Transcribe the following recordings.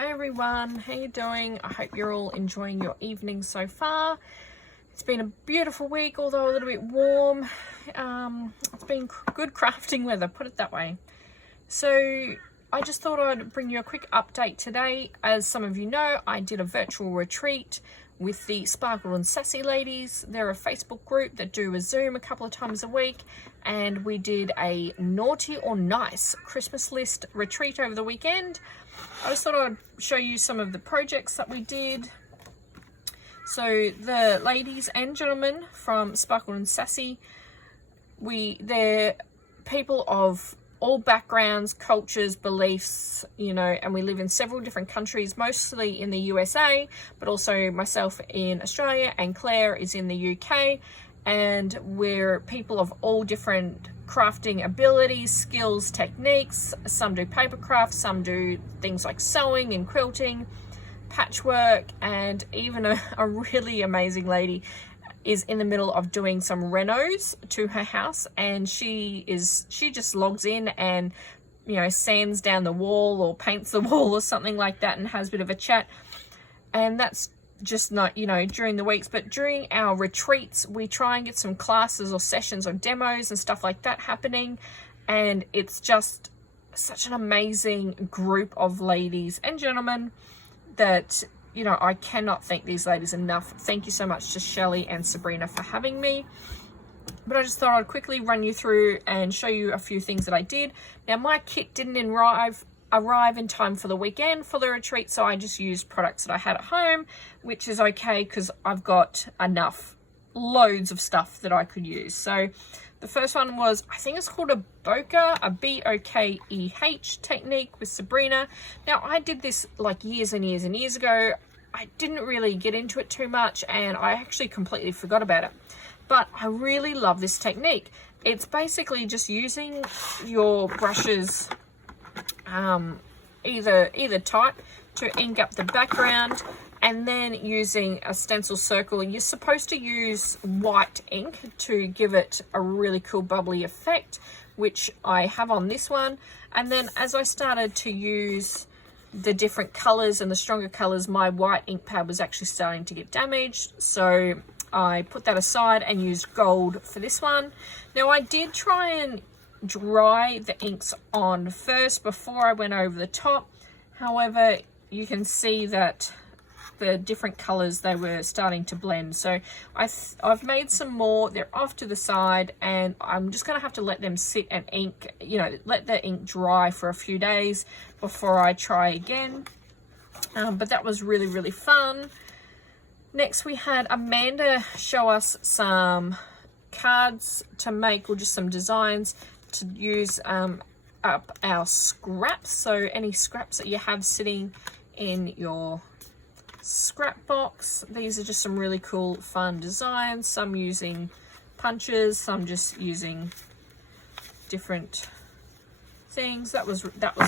Hi everyone, how you doing? I hope you're all enjoying your evening so far. It's been a beautiful week, although a little bit warm. It's been good crafting weather, put it that way. So I just thought I'd bring you a quick update today. As some of you know, I did a virtual retreat with the Sparkle and Sassy ladies. They're a Facebook group that do a Zoom a couple of times a week, and we did a naughty or nice Christmas list retreat over the weekend. I just thought I'd show you some of the projects that we did. So the ladies and gentlemen from Sparkle and Sassy, they're people of all backgrounds, cultures, beliefs, you know, and we live in several different countries, mostly in the USA, but also myself in Australia, and Claire is in the UK, and we're people of all different crafting abilities, skills, techniques. Some do paper crafts, some do things like sewing and quilting, patchwork, and even a really amazing lady is in the middle of doing some renos to her house, and she just logs in and, you know, sands down the wall or paints the wall or something like that and has a bit of a chat. And that's just not, you know, during the weeks, but during our retreats we try and get some classes or sessions or demos and stuff like that happening, and it's just such an amazing group of ladies and gentlemen that, you know, I cannot thank these ladies enough. Thank you so much to Shelley and Sabrina for having me. But I just thought I'd quickly run you through and show you a few things that I did. Now, my kit didn't arrive in time for the weekend for the retreat, so I just used products that I had at home, which is okay because I've got loads of stuff that I could use. So the first one was, I think it's called a Bokeh, a B-O-K-E-H technique with Sabrina. Now, I did this like years and years and years ago. I didn't really get into it too much, and I actually completely forgot about it. But I really love this technique. It's basically just using your brushes, either type, to ink up the background, and then using a stencil circle. You're supposed to use white ink to give it a really cool bubbly effect, which I have on this one. And then as I started to use the different colors and the stronger colors, my white ink pad was actually starting to get damaged, so I put that aside and used gold for this one. Now, I did try and dry the inks on first before I went over the top. However, you can see that the different colors, they were starting to blend. So I've made some more. They're off to the side, and I'm just going to have to let them sit and ink, you know, let the ink dry for a few days before I try again. But that was really, really fun. Next, we had Amanda show us some cards to make, or just some designs to use up our scraps. So any scraps that you have sitting in your scrap box, these are just some really cool fun designs, some using punches, some just using different things. That was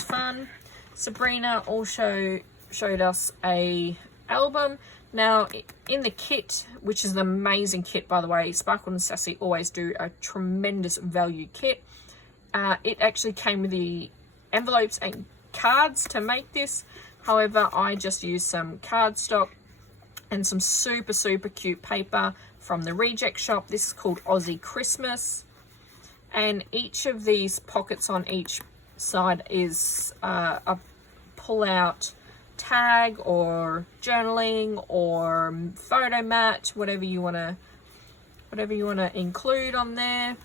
fun. Sabrina also showed us a album. Now, in the kit, which is an amazing kit, by the way, Sparkle and Sassy always do a tremendous value kit. It actually came with the envelopes and cards to make this. However, I just used some cardstock and some super, super cute paper from the Reject Shop. This is called Aussie Christmas. And each of these pockets on each side is a pull-out tag or journaling or photo mat, whatever you want to include on there.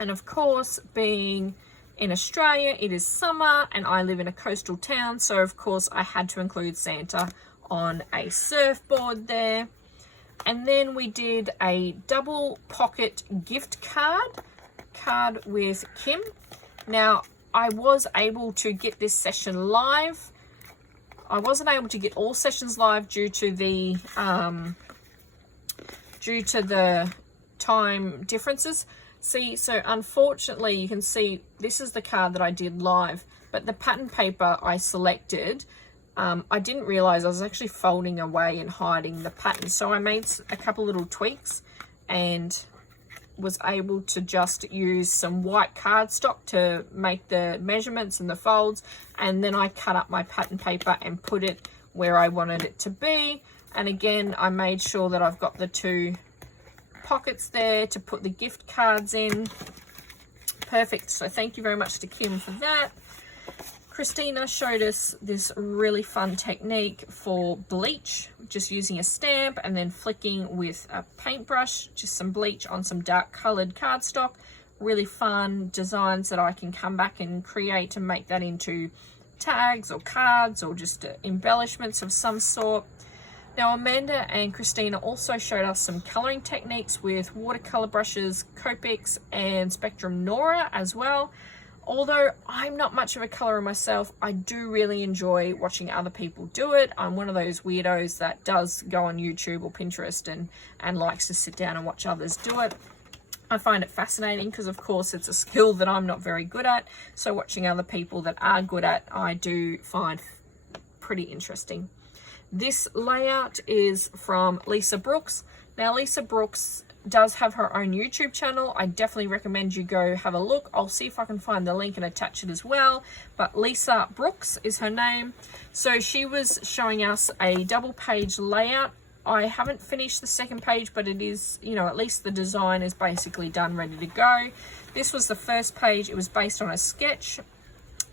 And of course, being in Australia, it is summer and I live in a coastal town, so of course I had to include Santa on a surfboard there. And then we did a double pocket gift card with Kim. Now, I was able to get this session live. I wasn't able to get all sessions live due to the time differences. See, so unfortunately, you can see this is the card that I did live, but the pattern paper I selected, I didn't realize I was actually folding away and hiding the pattern. So I made a couple little tweaks and was able to just use some white cardstock to make the measurements and the folds, and then I cut up my pattern paper and put it where I wanted it to be. And again, I made sure that I've got the 2 pockets there to put the gift cards in. Perfect. So thank you very much to Kim for that. Christina showed us this really fun technique for bleach, just using a stamp and then flicking with a paintbrush, just some bleach on some dark colored cardstock. Really fun designs that I can come back and create and make that into tags or cards or just embellishments of some sort. Now, Amanda and Christina also showed us some coloring techniques with watercolor brushes, Copics and Spectrum Nora as well. Although I'm not much of a colorer myself, I do really enjoy watching other people do it. I'm one of those weirdos that does go on YouTube or Pinterest and likes to sit down and watch others do it. I find it fascinating because, of course, it's a skill that I'm not very good at. So watching other people that are good at, I do find pretty interesting. This layout is from Lisa Brooks. Now, Lisa Brooks does have her own YouTube channel. I definitely recommend you go have a look. I'll see if I can find the link and attach it as well. But Lisa Brooks is her name. So she was showing us a double page layout. I haven't finished the second page, but it is, you know, at least the design is basically done, ready to go. This was the first page. It was based on a sketch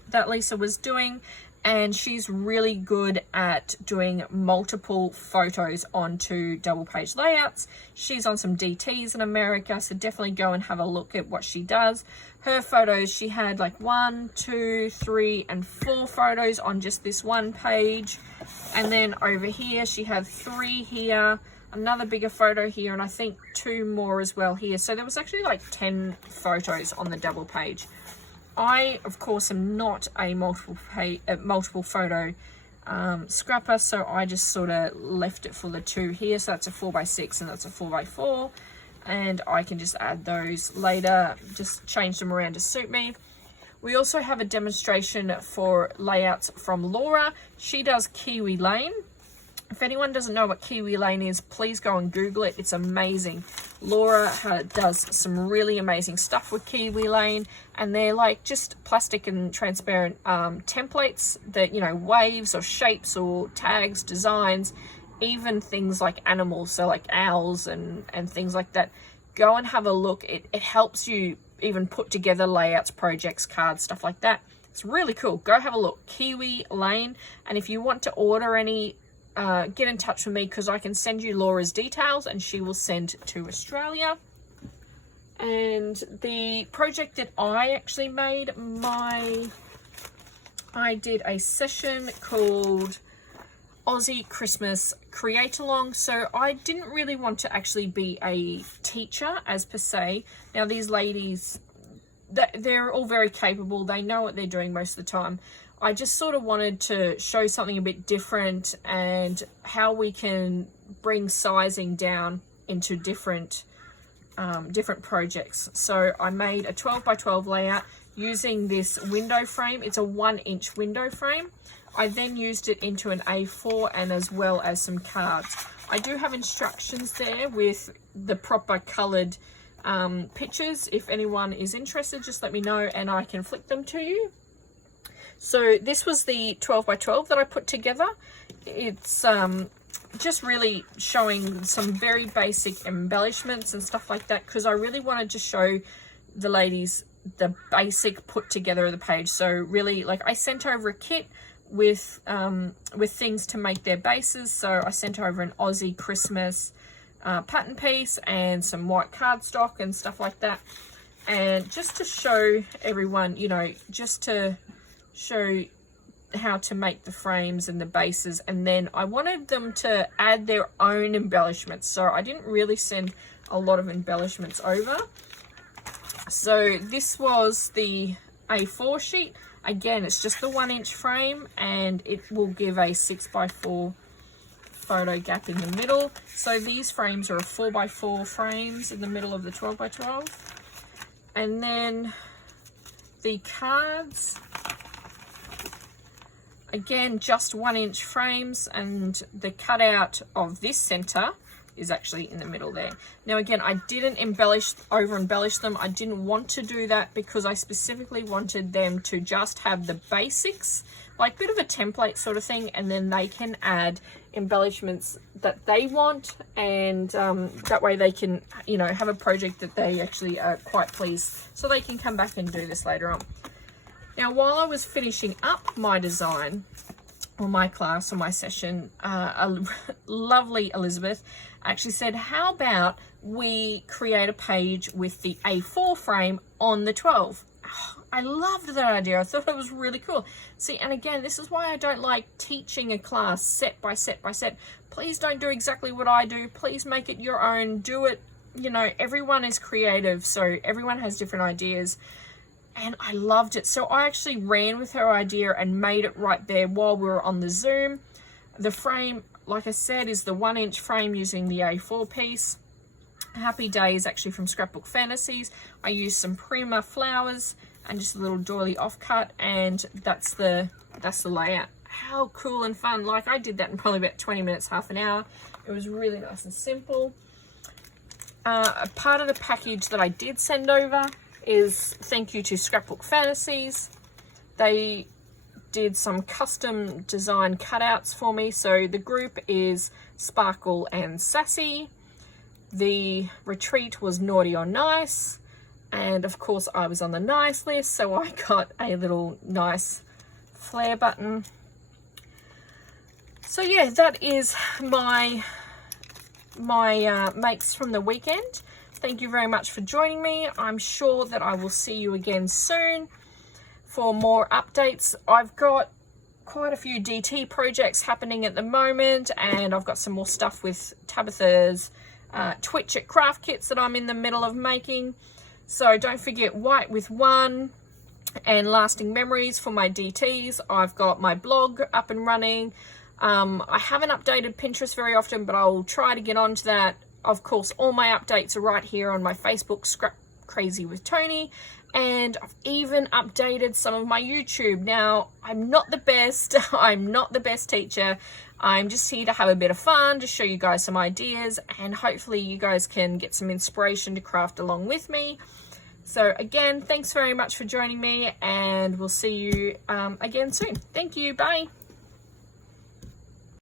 that Lisa was doing. And she's really good at doing multiple photos onto double page layouts. She's on some DTs in America, so definitely go and have a look at what she does. Her photos, she had like 1, 2, 3, and 4 photos on just this one page. And then over here, she had 3 here, another bigger photo here, and I think 2 more as well here. So there was actually like 10 photos on the double page. I, of course, am not a multiple photo scrapper, so I just sort of left it for the 2 here. So that's a 4x6 and that's a 4x4, and I can just add those later, just change them around to suit me. We also have a demonstration for layouts from Laura. She does Kiwi Lane. If anyone doesn't know what Kiwi Lane is, please go and Google it. It's amazing. Laura does some really amazing stuff with Kiwi Lane, and they're like just plastic and transparent templates that, you know, waves or shapes or tags, designs, even things like animals, so like owls and things like that. Go and have a look. It helps you even put together layouts, projects, cards, stuff like that. It's really cool. Go have a look. Kiwi Lane. And if you want to order any, get in touch with me, because I can send you Laura's details and she will send to Australia. And the project that I actually made, I did a session called Aussie Christmas Create Along. So I didn't really want to actually be a teacher as per se. Now these ladies, they're all very capable. They know what they're doing most of the time. I just sort of wanted to show something a bit different and how we can bring sizing down into different projects. So I made a 12x12 layout using this window frame. It's a 1-inch window frame. I then used it into an A4 and as well as some cards. I do have instructions there with the proper coloured pictures. If anyone is interested, just let me know and I can flick them to you. So this was the 12x12 that I put together. It's just really showing some very basic embellishments and stuff like that, because I really wanted to show the ladies the basic put together of the page. So really, like, I sent over a kit with things to make their bases. So I sent over an Aussie Christmas pattern piece and some white cardstock and stuff like that. And just to show everyone, you know, just to show how to make the frames and the bases. And then I wanted them to add their own embellishments, so I didn't really send a lot of embellishments over. So this was the A4 sheet. Again, it's just the 1-inch frame, and it will give a 6x4 photo gap in the middle. So these frames are 4x4 frames in the middle of the 12x12. And then the cards, again, just 1-inch frames, and the cutout of this center is actually in the middle there. Now again, I didn't over embellish them. I didn't want to do that because I specifically wanted them to just have the basics, like a bit of a template sort of thing, and then they can add embellishments that they want, and that way they can, you know, have a project that they actually are quite pleased, so they can come back and do this later on. Now while I was finishing up my design, or my class, or my session, a lovely Elizabeth actually said, how about we create a page with the A4 frame on the 12? I loved that idea. I thought it was really cool. See, and again, this is why I don't like teaching a class set by set by set. Please don't do exactly what I do. Please make it your own. Do it, you know, everyone is creative, so everyone has different ideas. And I loved it. So I actually ran with her idea and made it right there while we were on the Zoom. The frame, like I said, is the 1-inch frame using the A4 piece. Happy Day is actually from Scrapbook Fantasies. I used some Prima flowers and just a little doily offcut, and that's the layout. How cool and fun. Like, I did that in probably about 20 minutes, half an hour. It was really nice and simple. A part of the package that I did send over is thank you to Scrapbook Fantasies. They did some custom design cutouts for me. So the group is Sparkle and Sassy. The retreat was Naughty or Nice. And of course I was on the Nice list, so I got a little nice flare button. So yeah, that is my makes from the weekend. Thank you very much for joining me. I'm sure that I will see you again soon for more updates. I've got quite a few DT projects happening at the moment, and I've got some more stuff with Tabitha's Twitch at Craft Kits that I'm in the middle of making. So don't forget White with One and Lasting Memories for my DTs. I've got my blog up and running. I haven't updated Pinterest very often, but I'll try to get onto that. Of course, all my updates are right here on my Facebook, Scrap Crazy with Tony. And I've even updated some of my YouTube. Now, I'm not the best. I'm not the best teacher. I'm just here to have a bit of fun, to show you guys some ideas, and hopefully you guys can get some inspiration to craft along with me. So again, thanks very much for joining me, and we'll see you again soon. Thank you. Bye.